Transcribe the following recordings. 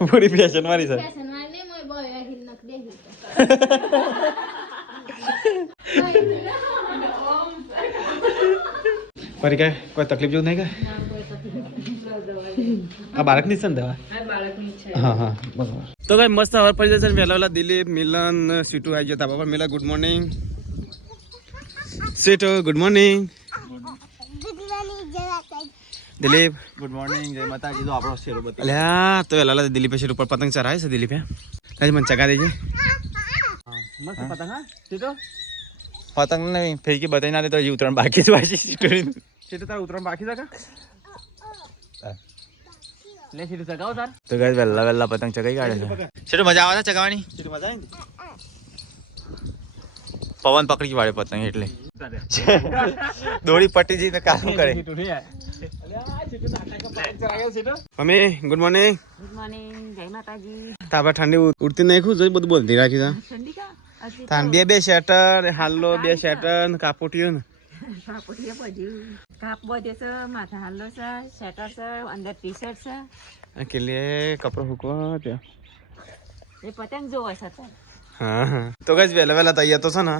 પૂરી fashion વાળી છે પરી કઈ કોઈ તકલીફ જેવું નહીં કે આ બાળકની છે ને દવા હા હા બરાબર તો કઈ મસ્ત ખબર પડી જશે વહેલા વહેલા દિલીપ મિલન સીટુ આવી જતા બાબા મિલા good morning Situ good morning Dilip good morning જય માતાજી તો આપણો શેરો બતાવ અલ્યા તો વહેલા દિલીપ શેર ઉપર પતંગ ચરાય છે દિલીપ કાજી મને ચગા દેજે મસ્ત પતંગ હા સીટો પતંગ નહીં ફેંકી બતાવી ના દે તો હજી ઉતરણ બાકી છે પાછી સીટો તાર ઉતરણ બાકી છે કા લે સીટો ચગાવો તાર તો ગાઈસ વહેલા વહેલા પતંગ ચગાઈ કાઢે છે સીટુ મજા આવે છે ચગાવવાની સીટો મજા આવી પવન પકડી વાળે પતંગ એટલે દોડી પટી જઈને કામ કરે મમ્મી ગુડ મોર્નિંગ જય માતાજી તાપા ઠંડી ઉડતી નાખ્યું જોઈ બધું બોલતી રાખી છે ઠંડી બે શેટર હાલો બે શેટર કાપોટીઓ ને કાપ બધે છે માથા હાલો છે સ્વેટર છે અંદર ટી શર્ટ છે કે લીએ કપડો હુકવા ત્યાં એ પતંગ જોવો છે હા હા તો કઈ વહેલા વહેલા તૈયાર તો છે ને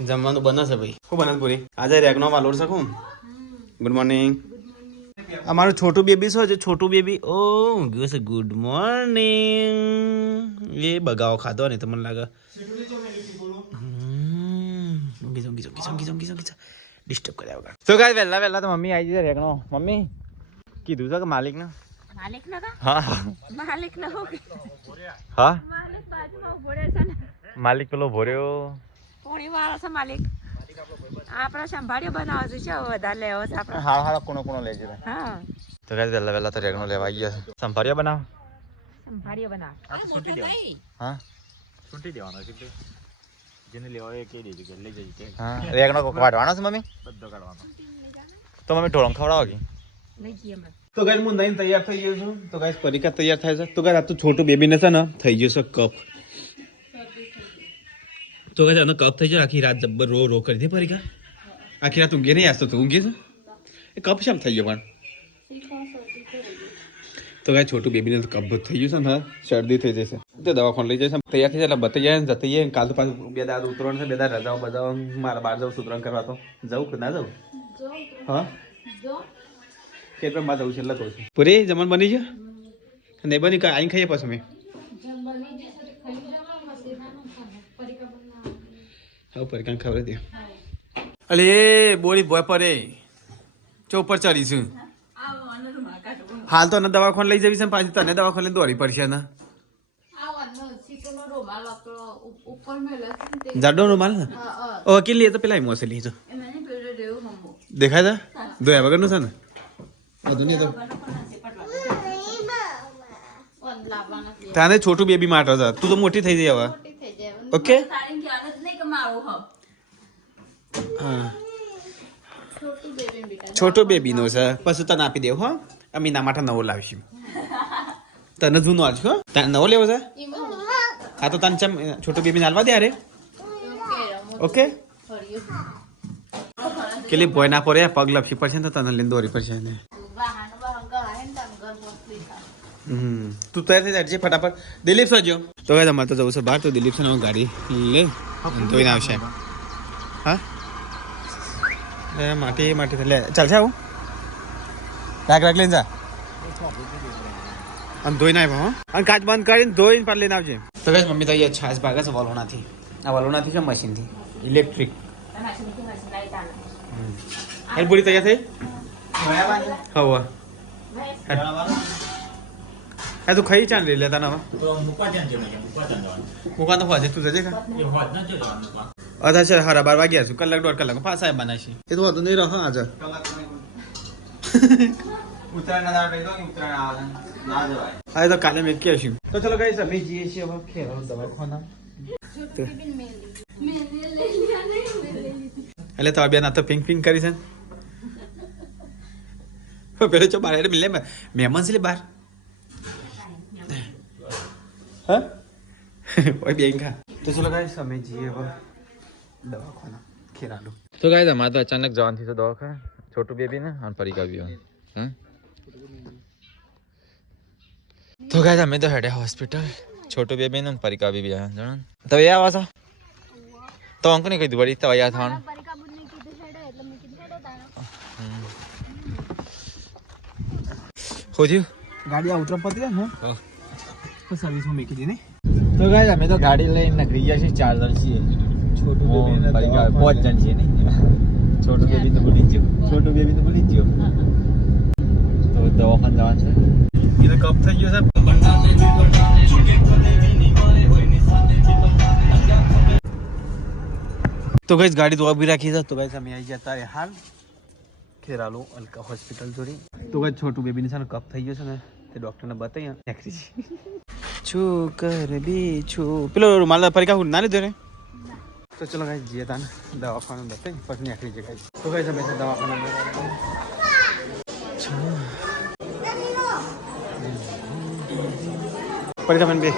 જમવાનું બનશે ભાઈ શું બને પૂરી આજે રેગનો વાલોડ શકું ગુડ મોર્નિંગ અમારું છોટું બેબી શું છે છોટું બેબી ઓ ગયો છે ગુડ મોર્નિંગ એ બગાવો ખાધો ને તો મને લાગે ડિસ્ટર્બ કર્યા વગર તો ગાય વહેલા વહેલા તો મમ્મી આવી જાય રેગનો મમ્મી કીધું છે કે માલિક ને માલિક ન હા માલિક ન હો હા માલિક બાજુમાં ઉભો રહે છે ને માલિક પેલો ભર્યો કોણી વાળો છે માલિક આપણે સંભાળ્યો બનાવો છે શું વધારે લેવો છે આપણે હારા હારા કોનો કોનો લઈ જશે હા તો ગાય વહેલા વહેલા તો રેગનો લેવા આવી ગયા છે સંભાળ્યા બનાવ સંભાળ્યો બનાવો આ તો છૂટી દેવાનો હા છૂટી દેવાનો છે જેને લેવા હોય કહી દેજો કે લઈ જજો કે હા રેગનો કાઢવાનો છે મમ્મી બધો કાઢવાનો તો મમ્મી ઢોળણ ખવડાવો કે લઈ જઈએ અમે તો ગાઈસ હું નહીં તૈયાર થઈ ગયો છું તો ગાઈસ પરીક્ષા તૈયાર થાય છે તો ગાઈસ આ તો છોટું બેબીને છે ને થઈ ગયો છે કપ તો ગાઈસ આનો કપ થઈ જાય આખી રાત જબ્બર રો રો કરી દે પરીક્ષા આખી રાત ઊંઘે નહીં આજ તો તું ઊંઘે છે એ કપ શેમ થઈ ગયો પણ તો ગાઈસ છોટું બેબીને તો કપ થઈ ગયું છે ને શરદી થઈ જશે તો દવાખાને લઈ જશે તૈયાર થઈ જાય એટલે બતાઈ જાય ને જતી જાય કાલ તો પાછું બે દાદ ઉતરણ છે બે દાદ રજાઓ બજાઓ મારા બહાર જાઉં સુતરણ કરવા તો જવું કે ના જવું હા કેટલા માં જવું છે એટલે કહું છું પૂરી જમણ બની છે નહીં બની અહીં ખાઈએ પાછું મેં હા પરીક્ષા ખબર હતી અલે બોલી બોય પરે ચોપર ચડીશું હાલ તો દવાખાને લઈ જવી છે પાછી તને દવાખાને દોડી પડશે ને જાડો રૂમાલ ને ઓ કેટલી તો પેલા મોસેલી તો દેખાય છે ધોયા વગરનું છે ને બધું નહીં તો તાને છોટું બેબી માટે છે તું તો મોટી થઈ જઈ હવે ઓકે હા છોટો બેબી નો છે પછી તને આપી દેવ હો અમે ના માટે નવો લાવીશું તને જૂનો આજ હો તને નવો લેવો છે હા તો તને ચમ છોટો બેબી હાલવા દે અરે ઓકે કેટલી ભોય ના પડે પગ લપસી પડશે ને તો તને લઈને દોરી પડશે ને તું તૈયાર થઈ જાય ફટાફટ દિલીપ સજો તો ભાઈ તમારે તો જવું છે બહાર તો દિલીપ છે ને ગાડી લે ધોઈને આવશે હા માટી માટી લે ચાલશે આવું રાખ રાખ લઈને જા અને ધોઈને આવ્યો હા અને કાચ બંધ કરીને ધોઈને પાર લઈને આવજે તો ભાઈ મમ્મી તો અહીંયા છાશ ભાગે છે વલોણાથી આ વલોણાથી છે મશીનથી ઇલેક્ટ્રિક હેલ પૂરી તૈયાર થઈ હવા હા તું ખાઈ ચાલ લઈ લેતા ના મુકા તો હોય તું જજે અધા છે હારા 12 વાગ્યા છું કલાક દોઢ કલાક પાછા બનાવી છે એ તો વાંધો નહીં રહો આજે હા તો કાલે મેં કહેશું તો ચલો ગાઈસ અમે જઈએ છીએ હવે ખેરાલુ દવાખાના એટલે તો બેન આ તો પિંક પિંક કરી છે પેલો ચો બાર મિલે મહેમાન છે બાર હા ઓય બેન ખા તો ચલો ગાઈસ અમે જઈએ હવે દવાખાના ખેરાલુ તો ગાઈસ અમારે તો અચાનક જવાનું થી તો દવાખાના છોટું બેબી ને અને પરીકા બી તો तो गाइस हमें तो हेडे हॉस्पिटल छोटू बेबी ने परिका भी आया जण तो ये आवा था तो अंक ने कही बड़ी तो आया था हो जी गाड़ी उतर पड़ती है ना तो सर्विस में मेकी दी नहीं तो गाइस हमें तो गाड़ी लेने निकली जैसे 4 जन चाहिए छोटू बेबी ने परिका 5 जन चाहिए नहीं छोटू बेबी तो बोली जो तो दवाखाना जवान से ये कब था ये सब तो गाइस गाड़ी तो अभी रखी था तो गाइस हमें आई जाता है हाल खेरालो अलका हॉस्पिटल जोड़ी तो गाइस छोटू बेबी ने सन कब થઈ ગયો છે ને તે ડોક્ટર ને બતાયા નેકરી છો કર બી છો પેલો રૂમાલ પરિકા હું ના લીધો રે તો ચલો ગાइस જે તા દવાખાને બતાઈ પછી નેકરી છે ગાइस તો ગાइस અમે દવાખાને परिका बन बे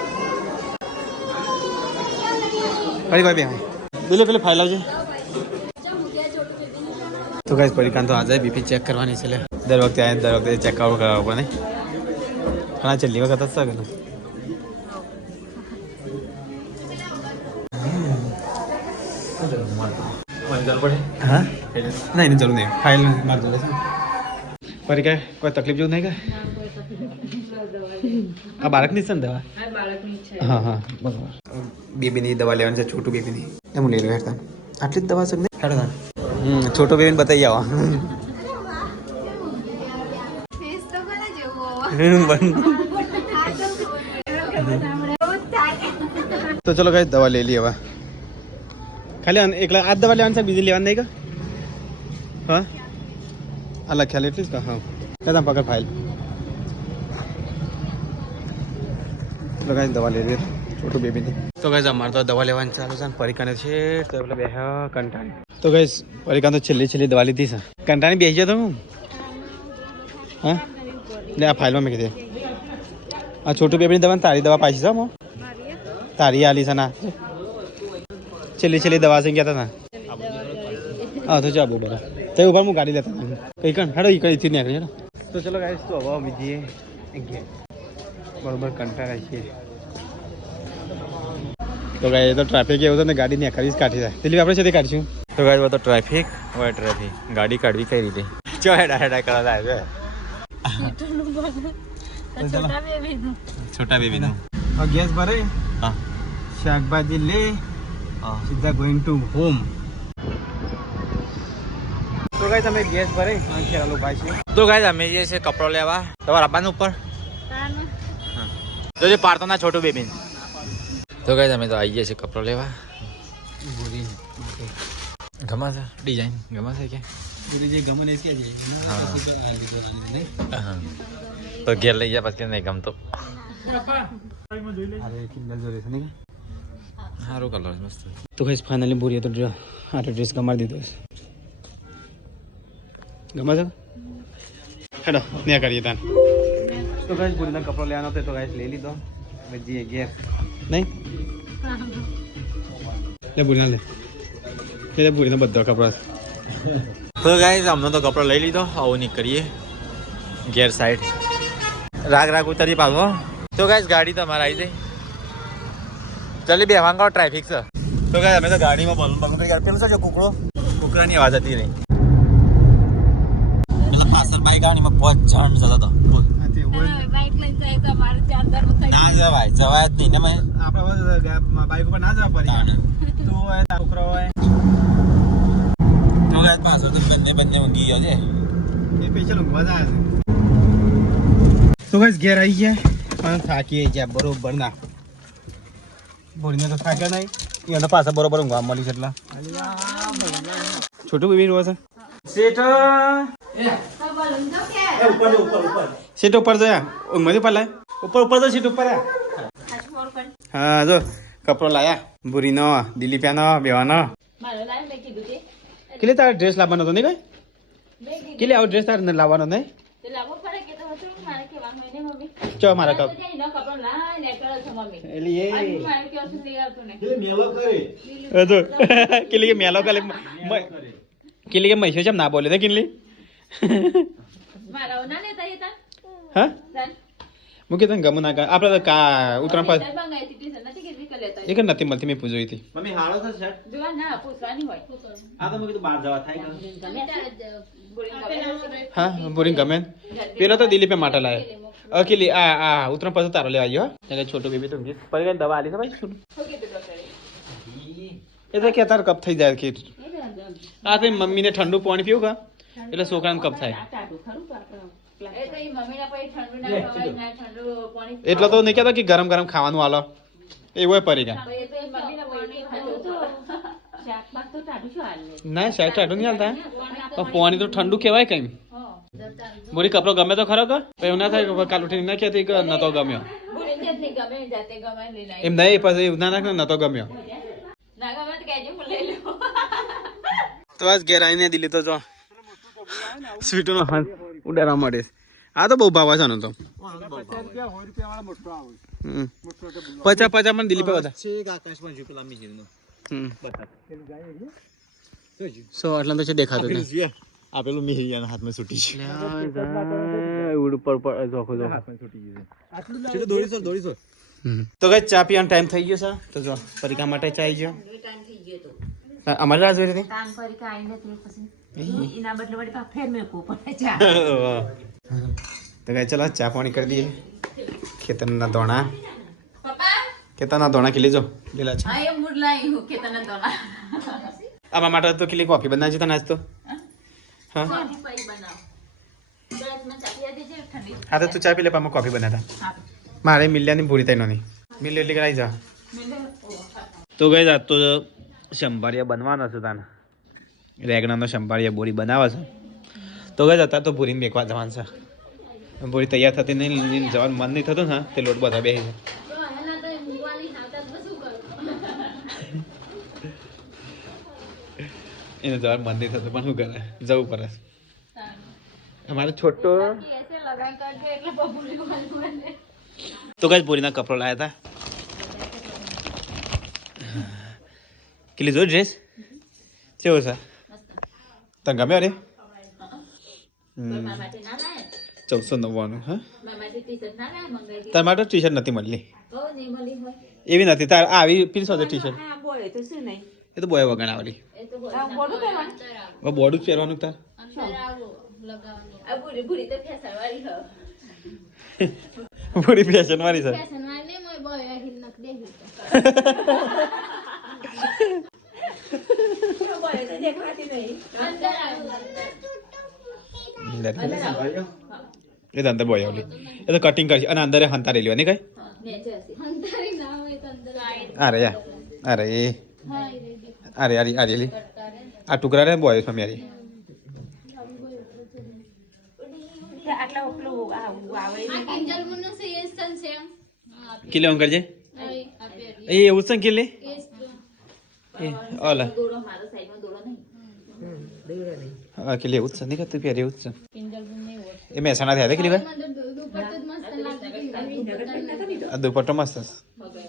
परिका बे दिले पहले फाइल आवजे तो गाइस परिका तो आ जाए बीपी चेक करवानी છે લે દર વખતે ચેક કરાવવા પડે ઘણા છેલ્લી વખત જ સકે हाँ नहीं जरूर नहीं फाइल मार दो परिका कोई तकलीफ जो नहीं का આ બાળકની છે ને દવા હા હા બરાબર બેબીની દવા લેવાની છે છોટું બેબીની હું લઈ રહ્યો હતા આટલી જ દવા છે ને હેડો છોટો બેબીને બતાવી આવો તો ચલો ગાઈસ દવા લઈ લઈએ હવે ખાલી એકલા આ દવા લેવાની છે બીજી લેવાની નહીં કા હા આ લખ્યા એટલી જ કા હા કદા પકડ ફાઇલ तो गाइस दवा ले लिए छोटू बेबी ने तो गाइस हमारे तो दवा लेवानी चालू છે પરિકાને છે તો એટલે બે કંટાણી તો ગાइस પરિકા તો છેલ્લી દવા લીધી છે કંટાણી બેસી જતો હું હા લે આ ફાઇલમાં મેં કીધી આ છોટુ બેબીની દવા તારી દવા પાછી છે મો તારી આલી છે ના છેલ્લી દવા છે કહેતા હતા હા તો ચાલો બેટા તો ઉપર હું ગાડી લેતા કઈ કણ હેડો ઈ કઈ થી નીકળી હેડો તો ચલો ગાइस તો હવે બીજી बरोबर कंटाळा आहे तो काय तो ट्रॅफिक येऊ ने गाडी ने खरीच काठी जाय दिली આપણે છે કાઢશું तो गाइस वो तो ट्रैफिक वो ट्रैफिक गाड़ी काढवी कई रीते चो हेडा करा जाय छोटा बेबी नो गॅस भरे हां શાકભાજી લે સીધા ગોઈંગ ટુ હોમ તો ગાઈસ અમે ગેસ ભરે ખેરાલો પાછી तो गाइस हमें ये से कपड़ो लेवा તમારા આબાનું ઉપર जो पारतो ना छोटू बेबी तो गाइस हमें तो आइए से कपड़ो लेवा गमा सा डिजाइन गमा सा क्या पूरी जे गमन ऐसी आ जाए हां तो घेर ले जा પછી નહીં ગમતો अरे किंडल जो રહેશે ને હારો કલર મસ્ત તો ગાઈસ ફાઇનલી બોરીએ તો આ ડ્રેસ ગમાડી દીધો ગમા છે હેડો ને કરીએ તાન तो गाइस बुरीना कपड़ा ले आना तो गाइस ले ली दो जी गैस नहीं ले बुरीना ले बुरीना बद्दा कपड़ा तो गाइस हमने तो कपड़ा ले ली तो आओ निकलिए गियर साइड राग उतरी पागो तो गाइस गाड़ी तो हमारा आई थी चलिए बेवांगा ट्रैफिक से तो गाइस हमें तो गाड़ी में बोल यार पेन जो कुकड़ा नहीं आवाज आती रही मतलब पासर बाइक गाड़ी में बहुत जाम ज्यादा था ના જવાય જવાય જ નહીં ને મેં આપણે બાઈક ઉપર ના જવા પડી તો છોકરો હોય તો ગાઈસ પાછો તો બંને ઊંઘી ગયો છે એ પેચલ ઊંઘવા જાય તો ગાઈસ ઘેર આવી ગયા પણ થાકી ગયા બરોબર ના બોરીને તો થાક્યા નહીં એને પાછા બરોબર ઊંઘવા મળી છે એટલા છોટું બેબી રોવા છે સેટ सीट ऊपर जो मध्ये पडलाय ऊपर जो सीट ऊपर आहे हा जो कपडो लाया बुरीनो दिलीप्यानो बेवानो किले तार ड्रेस लावવાનો હતો નહીં કઈ किले આવો ડ્રેસ તાર લાવવાનો નહીં ચો મારા કપ એલી એ મેલો કરે જો કિલે કે મેલો કરે કિલે કે મહેશ કેમ ના બોલે ને કિલે હા મૂકી તને ગમું ના કા આપણે કા ઉત્તરાયણ પાસ મંગાવી હતી નથી કીધી કે લેતા એક નથી મળતી મેં પૂછો હતી મમ્મી હાળો છે શર્ટ જોવા ના પૂછવાની હોય આ તો મેં કીધું બહાર જવા થાય ગમે હા બોરિંગ ગમે પેલો તો દિલીપે માટે લાવ્યો અકેલી આ ઉત્તરાયણ પાછું તારો લેવા આવ્યો એટલે છોટું બેબી તો પર દવા આલી છે ભાઈ છોટું એ તો કે તાર કપ થઈ જાય કે આ તો મમ્મીને ઠંડુ પાણી પીવું કા એટલે છોકરાને કપ થાય એટલો તો નહીં કહેતો કે ગરમ ગરમ ખાવાનું હાલો એવું પડી ગયા ના શાક ટાટું નહીં હાલતા પણ પાણી તો ઠંડુ કહેવાય કઈ મોરી કપડો ગમે તો ખરો કે એવું ના થાય કાલ ઉઠીને ના કહેતી કે નતો ગમ્યો એમ નહીં પછી એવું ના નાખ નતો ગમ્યો તો આજ ઘેર આવીને દિલ્હી તો જો સ્વીટુનો હાથ ઉડાડવા મળે આ તો બહુ ભાવ છે તો 50 પણ દિલ્હી પે બધા સો આટલા તો છે દેખાતું નહીં આ પેલું મિહિરિયાના હાથમાં છૂટી છે ઉપર જોખો દોડીસો તો કઈ ચા પીવાનો ટાઈમ થઈ ગયો છે તો જો પરીક્ષા માટે ચા આવી ગયો અમારે રાહ જોઈ હતી કામ કરી કે આઈને તે પછી એના બદલે વળી પાછું ફેર મેકવું પડે ચા તો કઈ ચલો ચા પાણી કરી દઈએ ખેતરના દોણા પપ્પા ખેતરના દોણા ખીલી જો લીલા છે આ એ મૂડ લાઈ હું કે તને તો ના આમાં માટે તો ખીલી કોફી બનાવજી તો નાસ્તો હા કોફી પઈ બનાવ બ્રેડમાં ચાપિયા દેજે ઠંડી હા તો તું ચા પી લે પામાં કોફી બનાતા મારે મિલ્યાની ભૂરી થઈ નહીં મિલ્યો એટલે કરાવી જા તો ગઈ જાત તો શંભારિયા બનવાના છે તાને રેગણાનો શંભારિયા બોરી બનાવે છે તો ગઈ જતા તો ભૂરીને મેકવા જવાનું છે બોરી તૈયાર થતી નહીં જવાનું મન નહીં થતું ને તે લોટ બધા બેસી એને જવાનું મન નહીં થતું પણ શું કરે જવું પડે અમારે છોટો તો કઈ બોરીના કપડો લાવ્યા હતા કેટલી જો ડ્રેસ કેવો છે તને ગમે અરે 1499 હા તાર માટે ટી શર્ટ નથી મળલી એવી નથી તાર આવી પીરસો છે ટી શર્ટ એ તો બોય વગણ આવેલી બોડું જ પહેરવાનું તાર પૂરી ફેશન વાળી છે એ તો અંદર બોય આવલી એ તો કટિંગ કરશે અને અંદર હંતારી લેવાની કઈ અરે યાર અરે અરે અરે અરે લી આ ટુકડા રે બોય છે મેરી કિલે ઓન કરજે એ એવું છે કિલે એ ઓલા હા કિલે એવું છે નહીં તું પહેરે એવું છે એ મહેસાણા થયા હતા કિલે આ દુપટ્ટો મસ્ત છે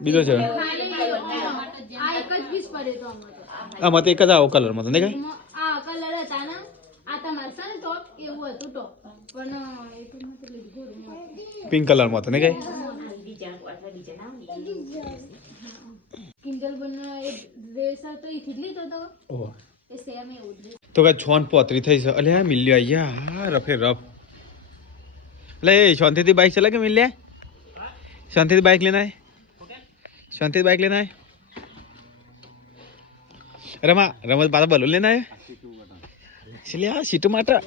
બીજો છે આમાં તો એક જ આવો કલરમાં તો નહીં કઈ પિંક કલરમાં તો નહીં કઈ તો કઈ છોન પોતરી થઈ છે અલે મિલ્યો યાર રફે રફ એટલે એ શાંતિથી બાઇક ચલા કે મિલ્યા શાંતિથી બાઇક લેના है शांति बाइक लेना है रमा रमत बात बलून लेना है इसलिए हाँ सीटू माटा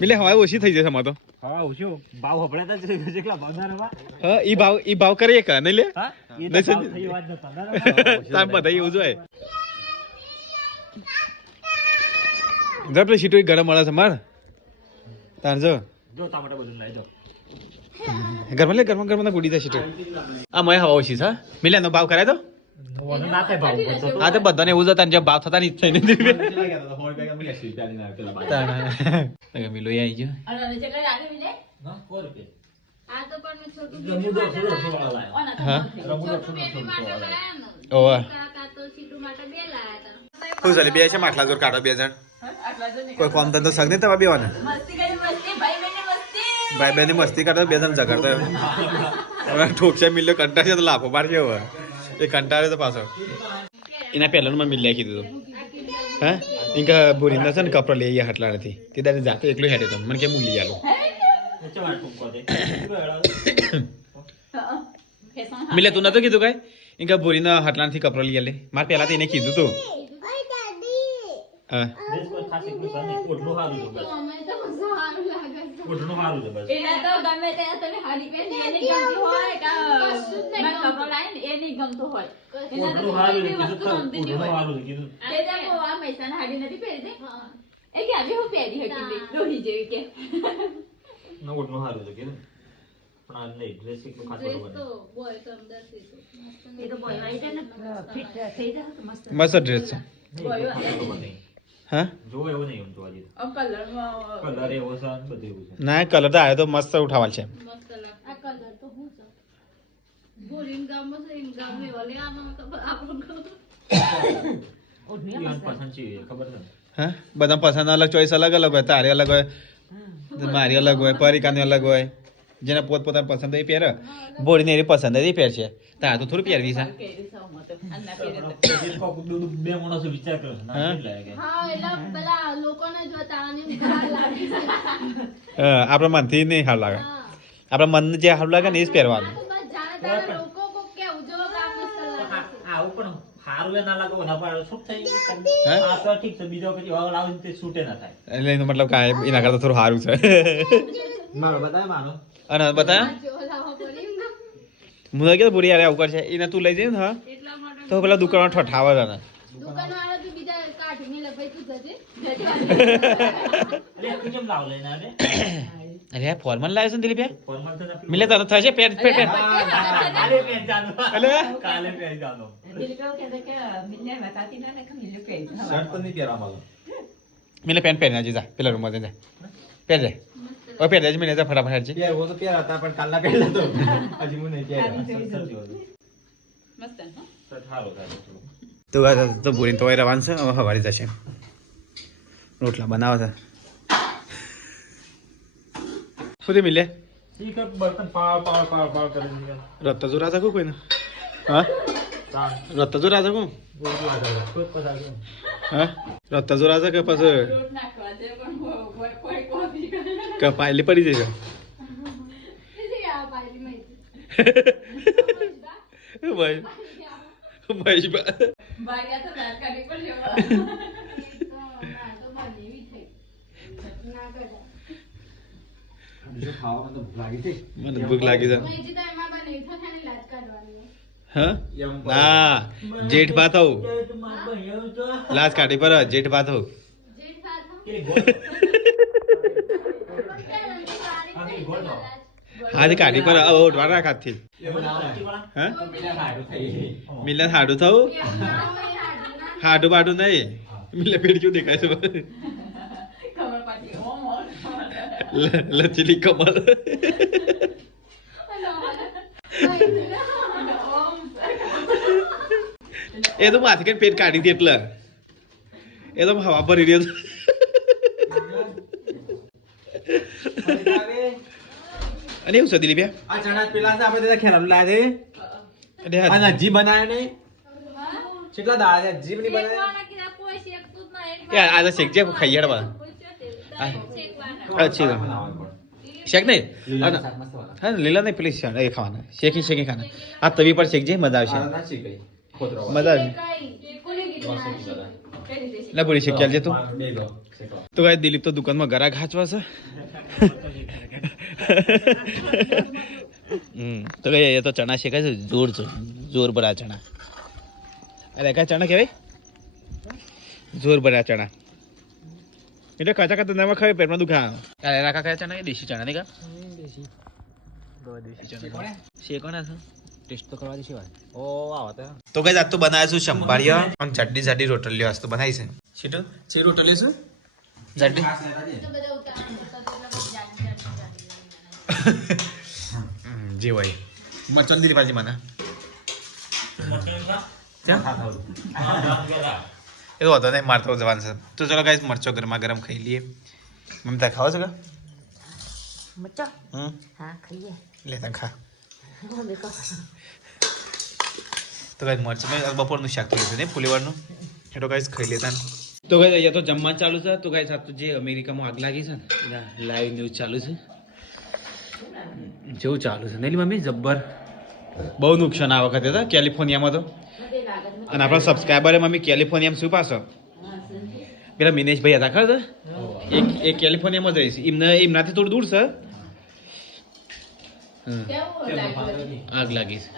मिले हवा ओછી થઈ જશે માં તો હા ઓછો ભાવ હપડે તો જેટલા ભાવના રવા હા ઈ ભાવ કરીએ કે નહીં લે હા એ તો થઈ વાત ન તાર બધા એવું જોઈએ જપલે સીટુ ગરમ મળે છે માર તાર જો ટમાટર બધું લઈ દો ગરમ ના ગુડી દે સીટુ આ મય હવા ઓછી છે મિલે નો ભાવ કરાય તો હા તો બધાને એવું જતા જે ભાવ થતા ની થઈ નથી મિલો આવી ગયો શું ચાલે બે છે માટલા જોર કાઢો બે જણ કોઈ કોમ ધંધો સગ નહીં તમારે બેવાને ભાઈ બહેની મસ્તી કરતો બે જણ ઝઘડતો હવે ઠોકશે મિલ્યો કંટાળે તો લાફો બાર કેવો એ કંટાળે તો પાછો એના પહેલાનું મેં મિલ્યા કીધું હા ઇનકા બોરીના છે ને કપડા લઈ ગયા હટલા નથી તે દાદા જાતે એકલું હેડે તો મને કેમ મૂલી આલો મિલે તું નતો કીધું કઈ ઇનકા બોરીના હટલા નથી કપડા લઈ આલે મારે પહેલા તો એને કીધું તું હા મસ્ત ડ્રેસ છે હા ના કલર તો આવ્યો તો મસ્ત ઉઠાવાલ છે હા બધા પસંદ અલગ ચોઈસ અલગ અલગ હોય તારી અલગ હોય મારી અલગ હોય પરિકાની અલગ હોય જેને પોતપોતાની પસંદ એ પહેરે બોડીને એની પસંદ એ પહેર છે તાર તો થોડું પહેરવી છે આપણા મનથી નહીં સારું લાગે આપણા મનને જે સારું લાગે ને એ જ પહેરવાનું એટલે એનો મતલબ કાંઈ એના કરતા થોડું સારું છે અને બતાવ્યા હું કીધું પૂરી યાર આવું કરશે એને તું લઈ જઈને હા તો પેલા દુકાનમાં ઠઠાવા તને અરે ફોર્મલ લાવ્યો છે ને દિલીપ મિલે તને થશે પેન્ટ પેન્ટ મિલે પેન્ટ પહેરી નાખી જા પેલા રૂમમાં જઈને પહેર દે ઓ પહેર દે મિલે ફટાફટ છે યાર વો તો પ્યાર હતા પણ કાલના પહેલા તો હજી હું નહીં તો તો પૂરી તો રવાન છે હવે હવારી જશે રોટલા બનાવે છે સુધી મિલે બર્તન પાવ કરીને રત્તા જો રાજા કો કોઈને હા રત્તા જો રાજા કો હા રત્તા જો રાજા કે પછી કે પાયલી પડી જશે ભાઈ ભાઈ મને ભૂખ લાગી છે હા ના જેઠ ભાત હોઉં લાજ કાઢી પર જેઠ ભાત હોઉં હાથી કાઢી પર રાખ હાથથી હા મિલન હાડું થવું હાડું બાડું નહીં મિલે પેટ ક્યું દેખાય છે લચીલી કમર એ તો માથે કઈ પેટ કાઢી દે એટલે એ તો હવા ભરી રહ્યો અને એવું છે દિલીપ આ ચણા પેલા છે આપણે ખેરાનું લાગે અને હજી બનાવ્યો નહીં કેટલા દાડા છે હજી નહીં બનાવ્યો યાર આજે શેક જે ખાઈ યાર અચ્છી શેક નહીં હા લીલા નહીં પેલી એ ખાવાના શેકી શેકી ખાના આ તવી પર શેક જે મજા આવશે મજા આવશે ના પૂરી શેકી આલજે તું તો કાંઈ દિલીપ તો દુકાનમાં ગરા ઘાચવા છે તો કઈ એ તો ચણા શેકાય છે જોર જોર ભરા ચણા અરે કયા ચણા કહેવાય જોર ભરા ચણા એટલે કાચા કાચા નવા ખાવે પેટમાં દુખા અરે રાકા કયા ચણા દેશી ચણા નહીં કા દેશી ચણા શેકોના છે ટેસ્ટ તો કરવા દેશી વાત ઓ આવતા તો કઈ આજ તો બનાવ્યા છું સંભાળ્યા અને ચટણી ચટણી રોટલીઓ આજ તો બનાવી છે શીટલ છે રોટલી છે ચટણી જે હોય મરચાં દીધી પાછી મને એ તો વાંધો નહીં, મારે તો જવાનું છે. તો ચલો ગાઈસ મરચો ગરમા ગરમ ખાઈ લઈએ. મમતા ખાવા છે કે? મચ્ચો હા ખાઈએ લે તને ખા. મમ્મી કહો તો ગાઈસ મરચું મેં બપોરનું શાક થયું ને ફુલીવારનું, એ તો ગાઈસ ખાઈ લેતા ને. તો ગાઈસ અહીંયા તો જમવાનું ચાલુ છે. તો ગાઈસ આ તો જે અમેરિકામાં આગ લાગી છે ને, લાઈવ ન્યૂઝ ચાલુ છે. જેવું ચાલુ છે નહીં મમ્મી, જબ્બર. બહુ નુકસાન આ વખતે હતા કેલિફોર્નિયામાં તો. અને આપણા સબસ્ક્રાઈબરે મમ્મી કેલિફોર્નિયામાં શું પાછો પેલા મિનેશભાઈ હતા ખબર એક કેલિફોર્નિયામાં જઈશ, એમનાથી થોડું દૂર છે. આગ લાગી છે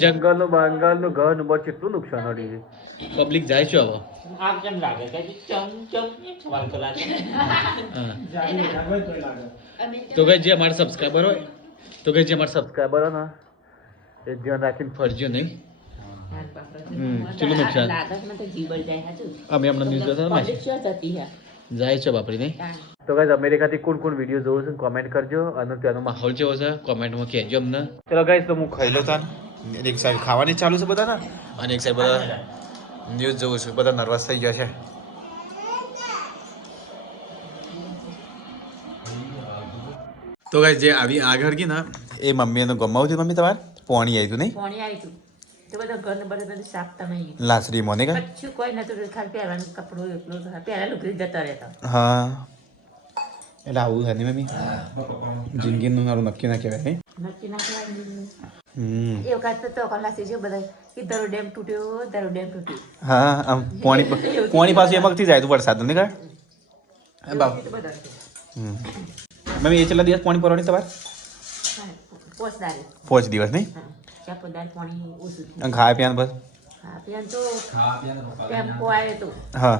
જંગલનું બંગાળનું ઘર નું બસ કેટલું નુકસાન હતું. પબ્લિક જાય છે હવે. તો કઈ જે અમારા સબસ્ક્રાઈબર હોય ને એ ધ્યાન રાખીને ફરજો નહીં. કેટલું નુકસાન અમે હમણાં ન્યૂઝ જોતા જાય છે બાપરી નહીં. તો ગાઈસ અમેરિકાથી કોણ વિડીયો જોવો છે કોમેન્ટ કરજો, અને ત્યાંનો માહોલ કેવો છે કોમેન્ટમાં કહેજો અમને. ચલો ગાઈસ તો હું ખાઈ લો તાન. એક સાઈડ ખાવાની ચાલુ છે બધા ને, અને એક સાઈડ બધા ન્યૂઝ જોવું છું. બધા નર્વસ થઈ ગયા છે. તો ગાઈસ જે આવી આગળ ગઈ ને એ મમ્મીને ગમાવું છે. મમ્મી તમારે પોણી આવ્યું હતું નહીં? પોણી આવી તું તો બધા ઘરને બધું સાફ તમે લાસરી મોને કા કચ્છું કોઈ નતું, ખાલી પહેરવાનું કપડું એટલું પહેરેલું ઘરી જતા રહેતા. હા એટલે આવું છે ને મમ્મી, જિંદગીનું મારું નક્કી ના કહેવાય. નક્કી ના કહેવાય. એ વખત તો કલાસી છે બધા કે દરો ડેમ તૂટ્યો. હા આમ પોણી પાછું એમાંથી જાય તો વરસાદ નહીં કાઢ બાપ. મમ્મી એ છેલ્લા દિવસ પોણી ભરવાની તમારે? 5 દિવસ નહીં? ખાવા પીવાનું બસ? હા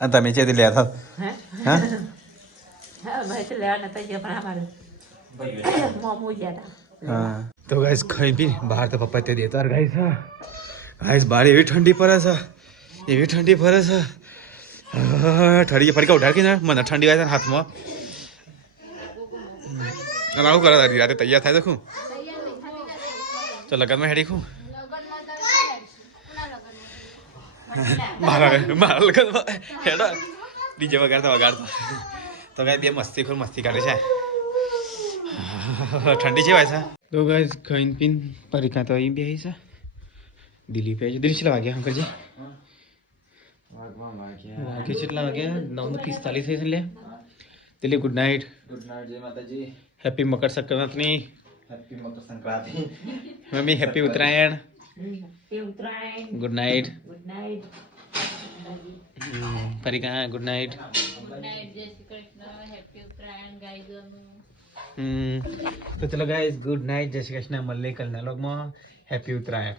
અને તમે છે તે લ્યા હતા? હા તો ગાઈસ ખાઈ પી બહાર તો પપ્પા તે દેતા ગાઈસ. હા ગાઈસ બહાર એવી ઠંડી પડે છે, ઠંડી ફરી ઉઠાડ કે મને ઠંડી આવે છે હાથમાં. આવું કરે તારી રાતે તૈયાર થાય તો તો લગનમાં હેડી ખું મારા લગનમાં હેડો ડીજે વગાડતા તો ગાય બે મસ્તી કાઢે છે. ઠંડી છે ભાઈ. તો ગાય ખાઈને પીને પરીક્ષા તો અહીં બે છે. દિલીપ દિલીપ કેટલા વાગ્યા હમ કરજે વાગે કેટલા વાગ્યા? 9:45 થઈ છે. લે Dilip good night. Good night જય માતાજી. Happy Makar Sankranti. Happy Makar Sankranti. Mummy happy Uttarayan. Good night. Parika good night. તો ચલો ગાઈઝ ગુડ નાઇટ, જય શ્રી કૃષ્ણ. મળીએ કલના વ્લોગમાં. હેપી ઉત્તરાયણ.